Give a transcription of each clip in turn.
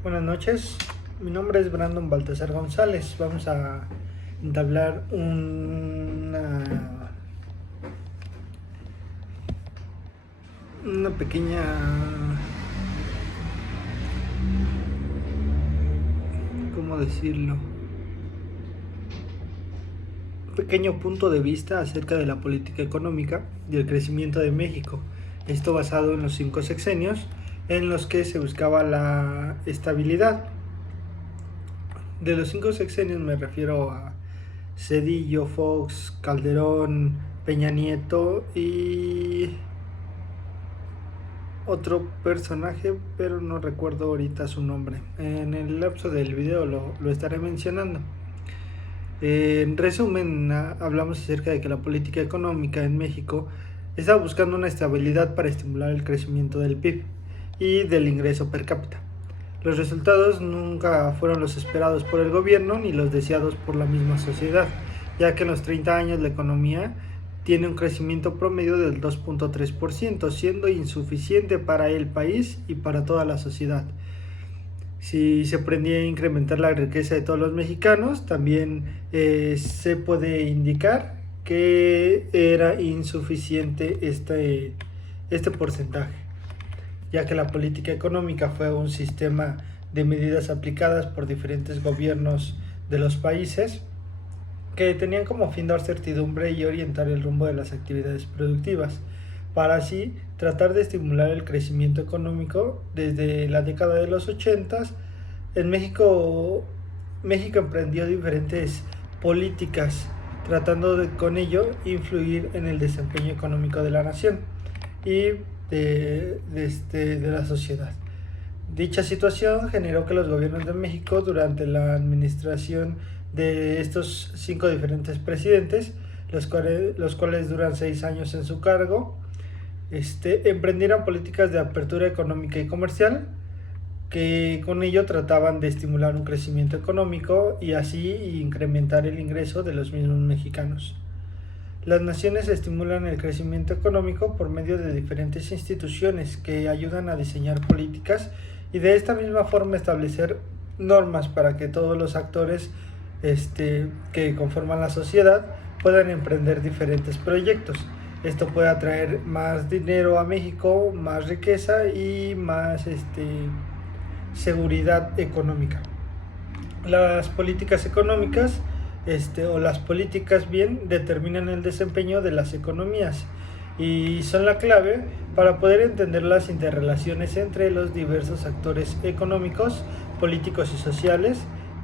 Buenas noches, mi nombre es Brandon Baltasar González. Vamos a entablar una pequeña, ¿cómo decirlo? Un pequeño punto de vista acerca de la política económica y el crecimiento de México. Esto basado en los 5 sexenios en los que se buscaba la estabilidad. De los 5 sexenios me refiero a Zedillo, Fox, Calderón, Peña Nieto y otro personaje, pero no recuerdo ahorita su nombre. En el lapso del video lo estaré mencionando. En resumen, hablamos acerca de que la política económica en México está buscando una estabilidad para estimular el crecimiento del PIB y del ingreso per cápita. Los resultados nunca fueron los esperados por el gobierno ni los deseados por la misma sociedad, ya que en los 30 años la economía tiene un crecimiento promedio del 2.3%, siendo insuficiente para el país y para toda la sociedad. Si se pretendía incrementar la riqueza de todos los mexicanos, también se puede indicar que era insuficiente este porcentaje, ya que la política económica fue un sistema de medidas aplicadas por diferentes gobiernos de los países que tenían como fin dar certidumbre y orientar el rumbo de las actividades productivas, para así tratar de estimular el crecimiento económico. Desde la década de los 80 en México emprendió diferentes políticas tratando de con ello influir en el desempeño económico de la nación y de la sociedad. Dicha situación generó que los gobiernos de México, durante la administración de estos 5 diferentes presidentes, los cuales duran 6 años en su cargo, emprendieran políticas de apertura económica y comercial, que con ello trataban de estimular un crecimiento económico y así incrementar el ingreso de los mismos mexicanos. Las naciones estimulan el crecimiento económico por medio de diferentes instituciones que ayudan a diseñar políticas y de esta misma forma establecer normas para que todos los actores que conforman la sociedad puedan emprender diferentes proyectos. Esto puede atraer más dinero a México, más riqueza y más seguridad económica. Las políticas económicas o las políticas bien determinan el desempeño de las economías y son la clave para poder entender las interrelaciones entre los diversos actores económicos, políticos y sociales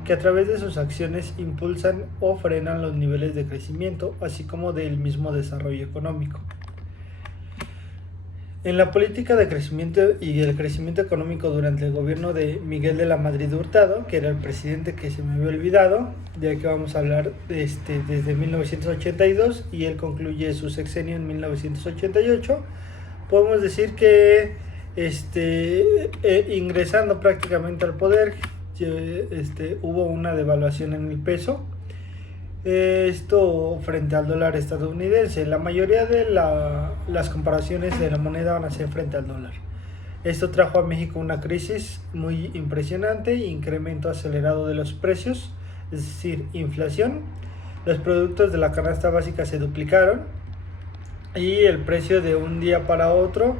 que a través de sus acciones impulsan o frenan los niveles de crecimiento, así como del mismo desarrollo económico. En la política de crecimiento y el crecimiento económico durante el gobierno de Miguel de la Madrid Hurtado, que era el presidente que se me había olvidado, ya que vamos a hablar desde 1982 y él concluye su sexenio en 1988, podemos decir que ingresando prácticamente al poder, hubo una devaluación en el peso. Esto frente al dólar estadounidense. La mayoría de las comparaciones de la moneda van a ser frente al dólar. Esto trajo a México una crisis muy impresionante, incremento acelerado de los precios, es decir, inflación. Los productos de la canasta básica se duplicaron y el precio de un día para otro,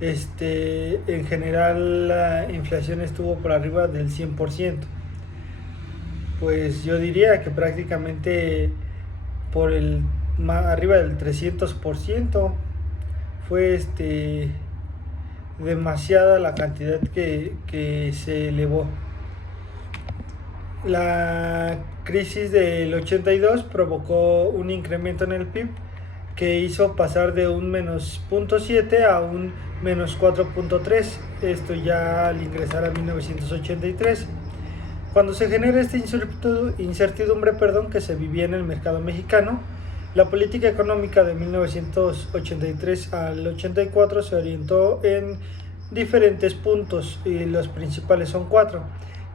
en general la inflación estuvo por arriba del 100%. Pues yo diría que prácticamente por arriba del 300%. Fue demasiada la cantidad que se elevó. La crisis del 82 provocó un incremento en el PIB que hizo pasar de un menos 0.7 a un menos 4.3, esto ya al ingresar a 1983. Cuando se genera esta incertidumbre que se vivía en el mercado mexicano, la política económica de 1983 al 84 se orientó en diferentes puntos y los principales son 4,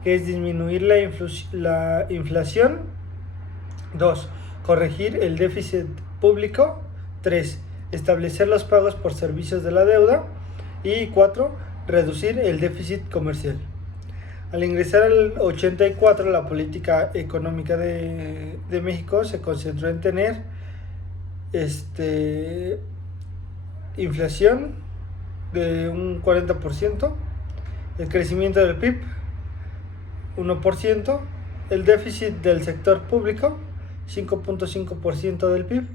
que es disminuir la inflación, 2, corregir el déficit público, 3, establecer los pagos por servicios de la deuda y 4, reducir el déficit comercial. Al ingresar al 84, la política económica de México se concentró en tener inflación de un 40%, el crecimiento del PIB 1%, el déficit del sector público 5.5% del PIB,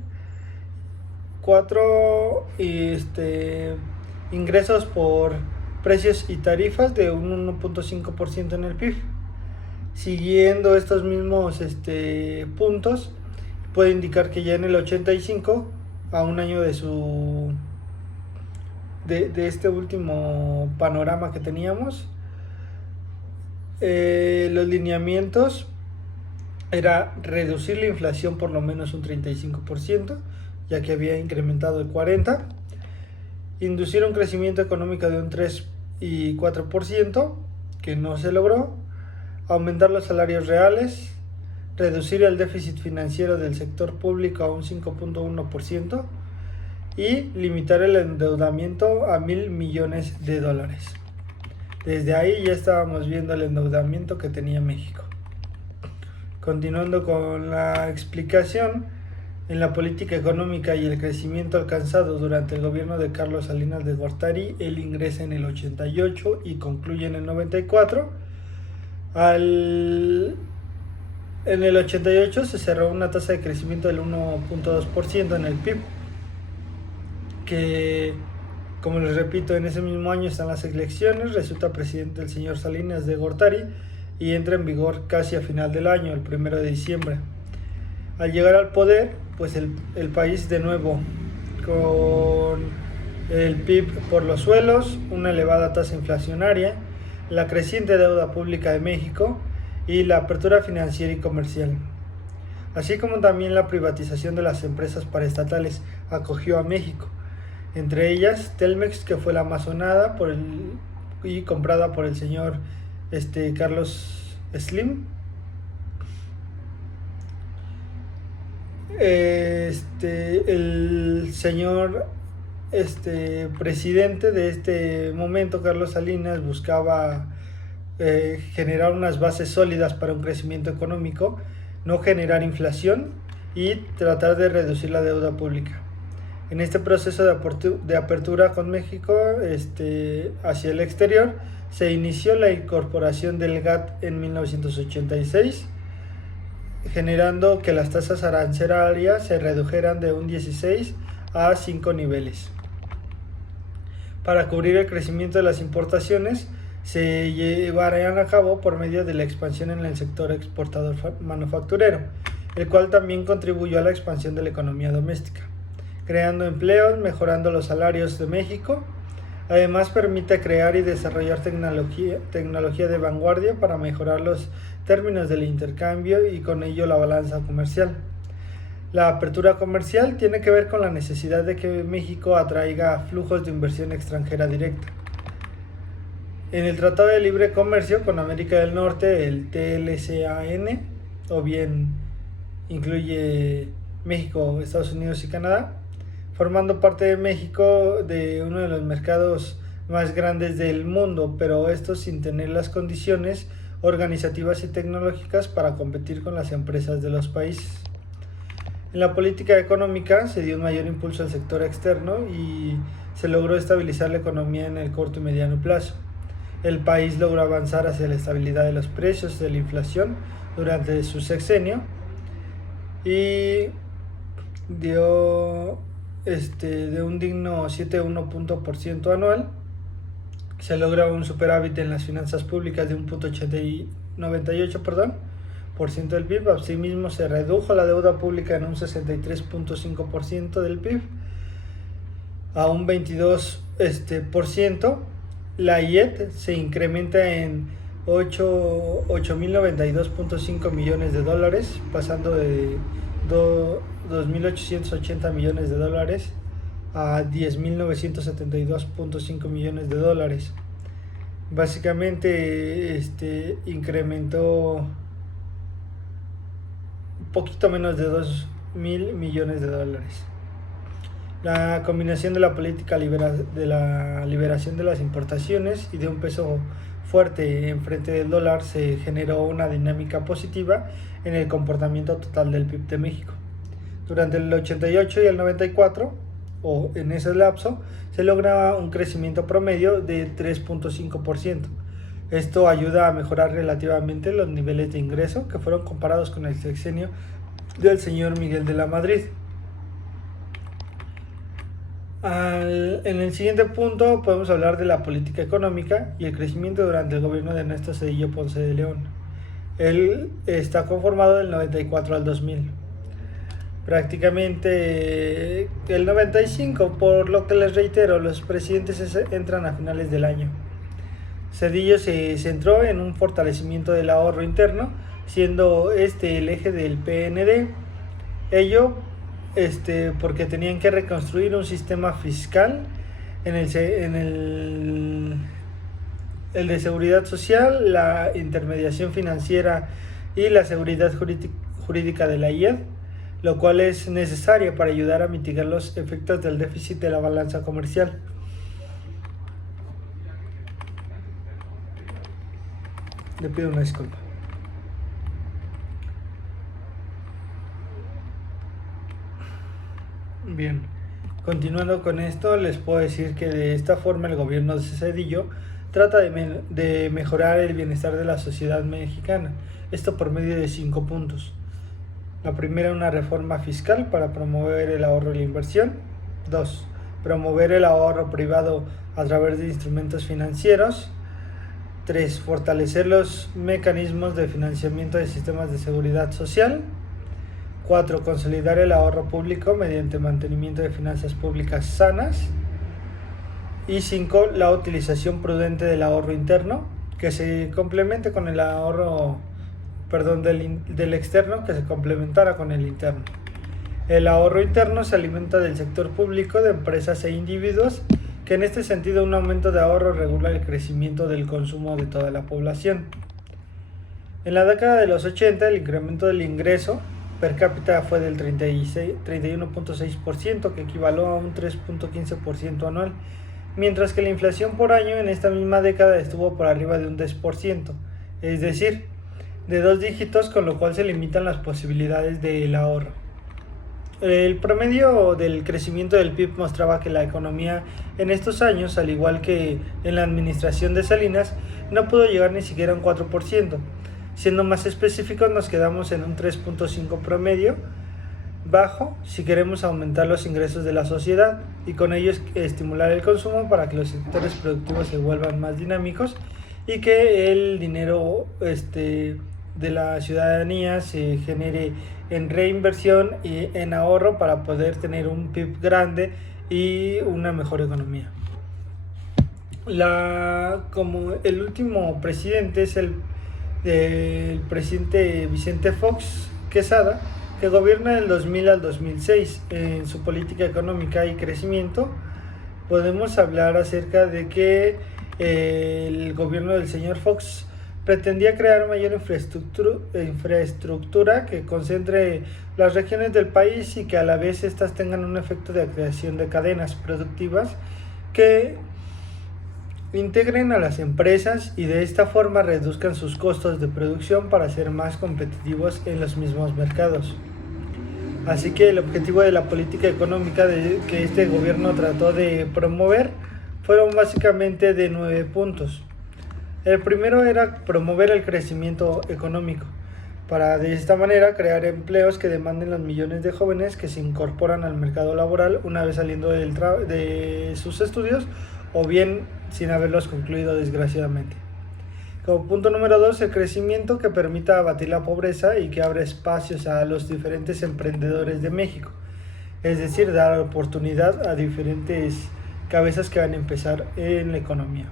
4 ingresos por precios y tarifas de un 1.5% en el PIB. Siguiendo estos mismos puntos, puede indicar que ya en el 85, a un año de este último panorama que teníamos, los lineamientos era reducir la inflación por lo menos un 35%, ya que había incrementado el 40%, inducir un crecimiento económico de un 3 y 4%, que no se logró, aumentar los salarios reales, reducir el déficit financiero del sector público a un 5.1% y limitar el endeudamiento a $1,000 millones. Desde ahí ya estábamos viendo el endeudamiento que tenía México. Continuando con la explicación, en la política económica y el crecimiento alcanzado durante el gobierno de Carlos Salinas de Gortari, él ingresa en el 88 y concluye en el 94. En el 88 se cerró una tasa de crecimiento del 1.2% en el PIB, que, como les repito, en ese mismo año están las elecciones, resulta presidente el señor Salinas de Gortari y entra en vigor casi a final del año, el 1 de diciembre. Al llegar al poder, pues el país de nuevo con el PIB por los suelos, una elevada tasa inflacionaria, la creciente deuda pública de México y la apertura financiera y comercial, así como también la privatización de las empresas paraestatales acogió a México, entre ellas Telmex, que fue la más sonada y comprada por el señor Carlos Slim. El señor presidente de este momento, Carlos Salinas, buscaba generar unas bases sólidas para un crecimiento económico, no generar inflación y tratar de reducir la deuda pública. En este proceso de apertura con México hacia el exterior, se inició la incorporación del GATT en 1986, generando que las tasas arancelarias se redujeran de un 16 a 5 niveles. Para cubrir el crecimiento de las importaciones, se llevarían a cabo por medio de la expansión en el sector exportador manufacturero, el cual también contribuyó a la expansión de la economía doméstica, creando empleos, mejorando los salarios de México. Además, permite crear y desarrollar tecnología de vanguardia para mejorar los términos del intercambio y con ello la balanza comercial. La apertura comercial tiene que ver con la necesidad de que México atraiga flujos de inversión extranjera directa. En el Tratado de Libre Comercio con América del Norte, el TLCAN, o bien incluye México, Estados Unidos y Canadá, formando parte de México de uno de los mercados más grandes del mundo, pero esto sin tener las condiciones organizativas y tecnológicas para competir con las empresas de los países. En la política económica se dio un mayor impulso al sector externo y se logró estabilizar la economía en el corto y mediano plazo. El país logró avanzar hacia la estabilidad de los precios de la inflación durante su sexenio y dio de un digno 7,1% anual. Se logra un superávit en las finanzas públicas de 1.98% del PIB. Asimismo, se redujo la deuda pública en un 63.5% del PIB a un 22%. La IET se incrementa en 8.092.5 millones de dólares, pasando de 2.880 millones de dólares a 10.972.5 millones de dólares. Básicamente incrementó un poquito menos de 2.000 millones de dólares. La combinación de la política de la liberación de las importaciones y de un peso fuerte en frente del dólar se generó una dinámica positiva en el comportamiento total del PIB de México. Durante el 88 y el 94, o en ese lapso, se logra un crecimiento promedio de 3.5%. Esto ayuda a mejorar relativamente los niveles de ingreso que fueron comparados con el sexenio del señor Miguel de la Madrid. En el siguiente punto podemos hablar de la política económica y el crecimiento durante el gobierno de Ernesto Zedillo Ponce de León. Él está conformado del 94 al 2000. Prácticamente el 95, por lo que les reitero, los presidentes entran a finales del año. Zedillo se centró en un fortalecimiento del ahorro interno, siendo este el eje del PND. Ello porque tenían que reconstruir un sistema fiscal en el de seguridad social, la intermediación financiera y la seguridad jurídica de la IED, lo cual es necesario para ayudar a mitigar los efectos del déficit de la balanza comercial. Le pido una disculpa. Bien, continuando con esto, les puedo decir que de esta forma el gobierno de Zedillo trata de mejorar el bienestar de la sociedad mexicana, esto por medio de 5 puntos. La primera, una reforma fiscal para promover el ahorro y la inversión. 2. Promover el ahorro privado a través de instrumentos financieros. 3. Fortalecer los mecanismos de financiamiento de sistemas de seguridad social. 4. Consolidar el ahorro público mediante mantenimiento de finanzas públicas sanas. Y 5. La utilización prudente del ahorro interno, que se complemente con el ahorro, del externo, que se complementara con el interno. El ahorro interno se alimenta del sector público, de empresas e individuos, que en este sentido un aumento de ahorro regula el crecimiento del consumo de toda la población. En la década de los 80, el incremento del ingreso per cápita fue del 31.6%, que equivaló a un 3.15% anual, mientras que la inflación por año en esta misma década estuvo por arriba de un 10%, es decir, de 2 dígitos, con lo cual se limitan las posibilidades del ahorro. El promedio del crecimiento del PIB mostraba que la economía en estos años, al igual que en la administración de Salinas, no pudo llegar ni siquiera a un 4%. Siendo más específicos, nos quedamos en un 3.5 promedio, bajo si queremos aumentar los ingresos de la sociedad y con ello estimular el consumo para que los sectores productivos se vuelvan más dinámicos y que el dinero de la ciudadanía se genere en reinversión y en ahorro para poder tener un PIB grande y una mejor economía. Como el último presidente es el presidente Vicente Fox Quesada, que gobierna del 2000 al 2006. En su política económica y crecimiento podemos hablar acerca de que el gobierno del señor Fox pretendía crear mayor infraestructura que concentre las regiones del país y que a la vez estas tengan un efecto de creación de cadenas productivas que integren a las empresas y de esta forma reduzcan sus costos de producción para ser más competitivos en los mismos mercados. Así que el objetivo de la política económica que este gobierno trató de promover fueron básicamente de 9 puntos. El primero era promover el crecimiento económico, para de esta manera crear empleos que demanden los millones de jóvenes que se incorporan al mercado laboral una vez saliendo de sus estudios o bien sin haberlos concluido, desgraciadamente. Como punto número 2, el crecimiento que permita abatir la pobreza y que abra espacios a los diferentes emprendedores de México, es decir, dar oportunidad a diferentes cabezas que van a empezar en la economía.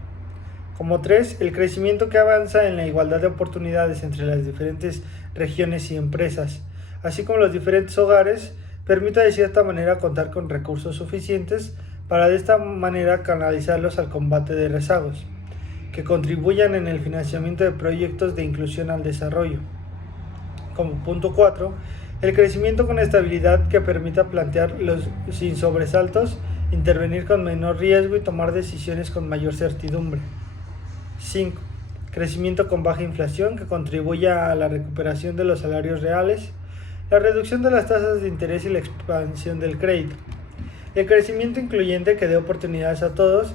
Como 3, el crecimiento que avanza en la igualdad de oportunidades entre las diferentes regiones y empresas, así como los diferentes hogares, permita de cierta manera contar con recursos suficientes para de esta manera canalizarlos al combate de rezagos, que contribuyan en el financiamiento de proyectos de inclusión al desarrollo. Como punto 4, El crecimiento con estabilidad que permita plantear sin sobresaltos, intervenir con menor riesgo y tomar decisiones con mayor certidumbre. 5. Crecimiento con baja inflación que contribuya a la recuperación de los salarios reales, la reducción de las tasas de interés y la expansión del crédito. El crecimiento incluyente que dé oportunidades a todos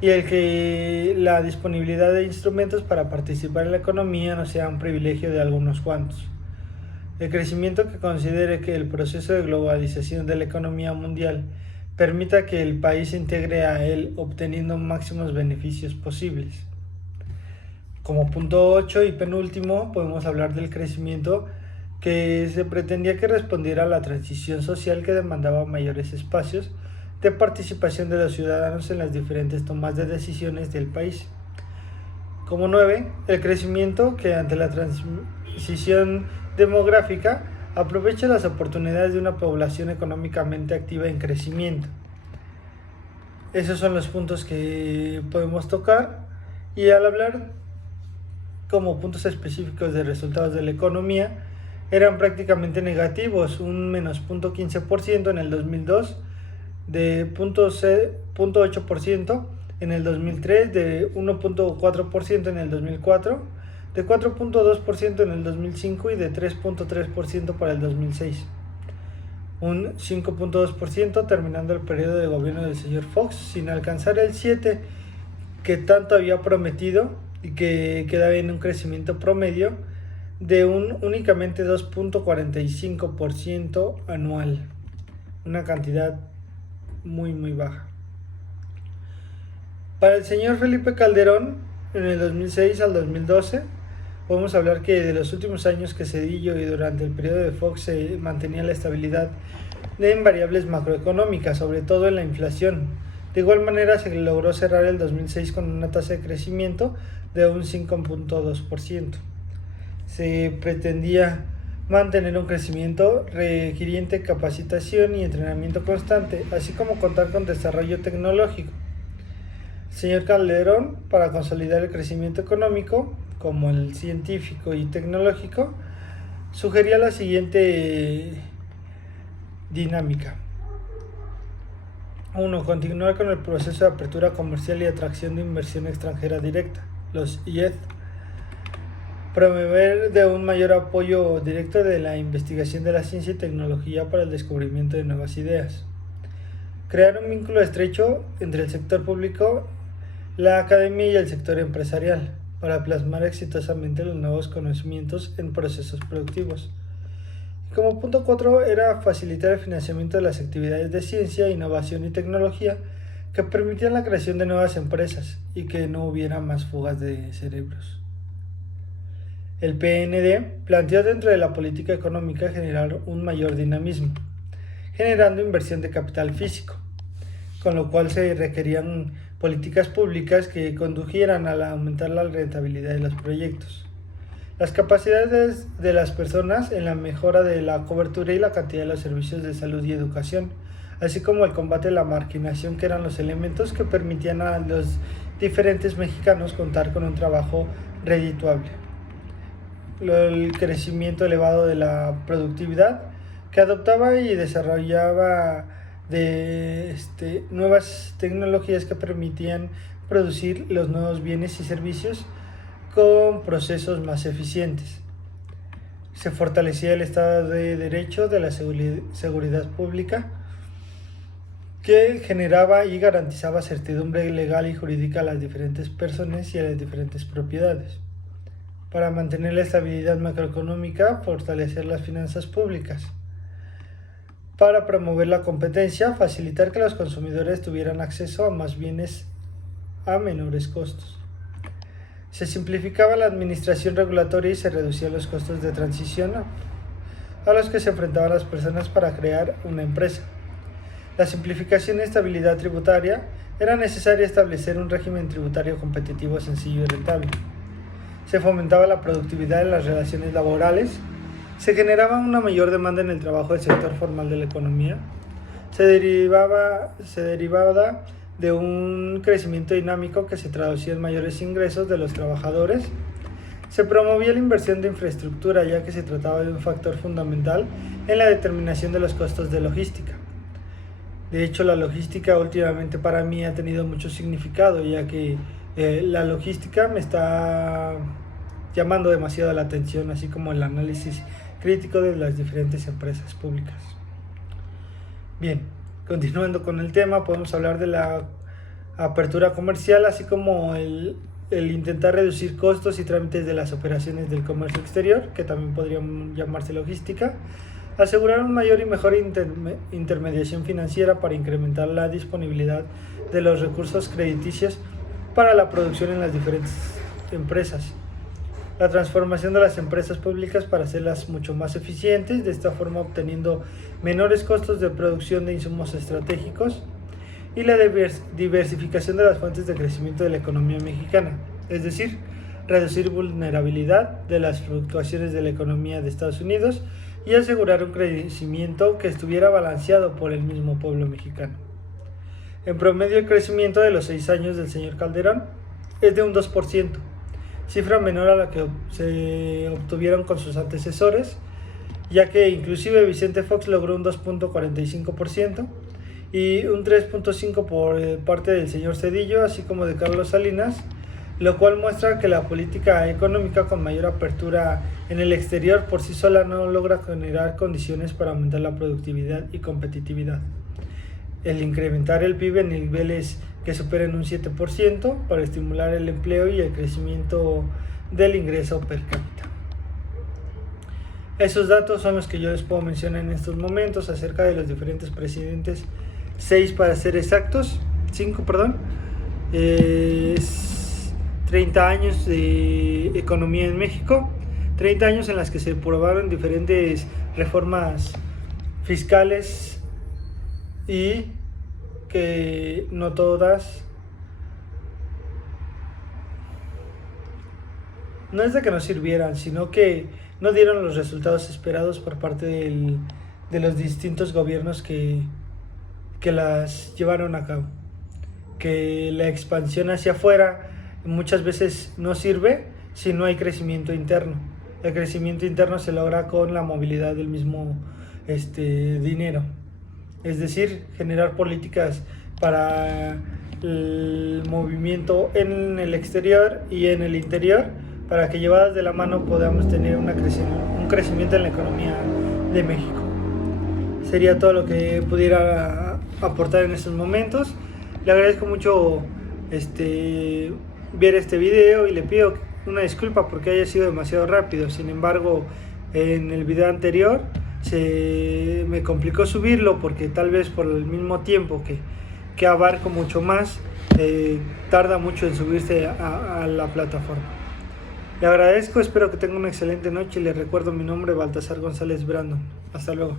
y el que la disponibilidad de instrumentos para participar en la economía no sea un privilegio de algunos cuantos. El crecimiento que considere que el proceso de globalización de la economía mundial permita que el país se integre a él obteniendo máximos beneficios posibles. Como punto 8 y penúltimo, podemos hablar del crecimiento que se pretendía que respondiera a la transición social que demandaba mayores espacios de participación de los ciudadanos en las diferentes tomas de decisiones del país. Como 9, el crecimiento que ante la transición demográfica aproveche las oportunidades de una población económicamente activa en crecimiento. Esos son los puntos que podemos tocar, y al hablar como puntos específicos de resultados de la economía, eran prácticamente negativos, un menos 0.15% en el 2002, de 0.8% en el 2003, de 1.4% en el 2004, de 4.2% en el 2005 y de 3.3% para el 2006. Un 5.2% terminando el periodo de gobierno del señor Fox, sin alcanzar el 7% que tanto había prometido y que quedaba en un crecimiento promedio de un únicamente 2.45% anual, una cantidad muy baja. Para el señor Felipe Calderón, en el 2006 al 2012, podemos hablar que de los últimos años que Zedillo y durante el periodo de Fox se mantenía la estabilidad en variables macroeconómicas, sobre todo en la inflación. De igual manera se logró cerrar el 2006 con una tasa de crecimiento de un 5.2%. Se pretendía mantener un crecimiento requiriente capacitación y entrenamiento constante, así como contar con desarrollo tecnológico. Señor Calderón, para consolidar el crecimiento económico, como el científico y tecnológico, sugería la siguiente dinámica. 1. Continuar con el proceso de apertura comercial y atracción de inversión extranjera directa, los IED. Promover de un mayor apoyo directo de la investigación de la ciencia y tecnología para el descubrimiento de nuevas ideas. Crear un vínculo estrecho entre el sector público, la academia y el sector empresarial para plasmar exitosamente los nuevos conocimientos en procesos productivos. Como punto 4 era facilitar el financiamiento de las actividades de ciencia, innovación y tecnología que permitían la creación de nuevas empresas y que no hubiera más fugas de cerebros. El PND planteó dentro de la política económica generar un mayor dinamismo, generando inversión de capital físico, con lo cual se requerían políticas públicas que condujeran a aumentar la rentabilidad de los proyectos. Las capacidades de las personas en la mejora de la cobertura y la cantidad de los servicios de salud y educación, así como el combate a la marginación, que eran los elementos que permitían a los diferentes mexicanos contar con un trabajo redituable. El crecimiento elevado de la productividad, que adoptaba y desarrollaba nuevas tecnologías que permitían producir los nuevos bienes y servicios con procesos más eficientes. Se fortalecía el Estado de Derecho de la seguridad pública, que generaba y garantizaba certidumbre legal y jurídica a las diferentes personas y a las diferentes propiedades. Para mantener la estabilidad macroeconómica, fortalecer las finanzas públicas. Para promover la competencia, facilitar que los consumidores tuvieran acceso a más bienes a menores costos. Se simplificaba la administración regulatoria y se reducían los costos de transición a los que se enfrentaban las personas para crear una empresa. La simplificación y estabilidad tributaria. Era necesario establecer un régimen tributario competitivo, sencillo y rentable. Se fomentaba la productividad en las relaciones laborales. Se generaba una mayor demanda en el trabajo del sector formal de la economía. Se derivaba de un crecimiento dinámico que se traducía en mayores ingresos de los trabajadores. Se promovía la inversión de infraestructura, ya que se trataba de un factor fundamental en la determinación de los costos de logística. De hecho, la logística últimamente para mí ha tenido mucho significado, ya que la logística me está llamando demasiado la atención, así como el análisis crítico de las diferentes empresas públicas. Bien, continuando con el tema, podemos hablar de la apertura comercial, así como el intentar reducir costos y trámites de las operaciones del comercio exterior, que también podrían llamarse logística. Asegurar una mayor y mejor intermediación financiera para incrementar la disponibilidad de los recursos crediticios para la producción en las diferentes empresas. La transformación de las empresas públicas para hacerlas mucho más eficientes, de esta forma obteniendo menores costos de producción de insumos estratégicos, y la diversificación de las fuentes de crecimiento de la economía mexicana, es decir, reducir vulnerabilidad de las fluctuaciones de la economía de Estados Unidos y asegurar un crecimiento que estuviera balanceado por el mismo pueblo mexicano. En promedio, el crecimiento de los 6 años del señor Calderón es de un 2%, cifra menor a la que se obtuvieron con sus antecesores, ya que inclusive Vicente Fox logró un 2.45% y un 3.5% por parte del señor Zedillo, así como de Carlos Salinas, lo cual muestra que la política económica con mayor apertura en el exterior por sí sola no logra generar condiciones para aumentar la productividad y competitividad. El incrementar el PIB en niveles que superen un 7% para estimular el empleo y el crecimiento del ingreso per cápita. Esos datos son los que yo les puedo mencionar en estos momentos acerca de los diferentes presidentes, 5 para ser exactos, 30 años de economía en México, 30 años en las que se aprobaron diferentes reformas fiscales y que no todas, no es de que no sirvieran, sino que no dieron los resultados esperados por parte de los distintos gobiernos que las llevaron a cabo. Que la expansión hacia afuera muchas veces no sirve si no hay crecimiento interno. El crecimiento interno se logra con la movilidad del mismo dinero. Es decir, generar políticas para el movimiento en el exterior y en el interior, para que llevadas de la mano podamos tener un crecimiento en la economía de México. Sería todo lo que pudiera aportar en estos momentos. Le agradezco mucho ver este video y le pido una disculpa porque haya sido demasiado rápido. Sin embargo, en el video anterior se me complicó subirlo porque tal vez por el mismo tiempo que abarco mucho más, tarda mucho en subirse a la plataforma. Le agradezco, espero que tenga una excelente noche y le recuerdo mi nombre, Baltasar González Brandon. Hasta luego.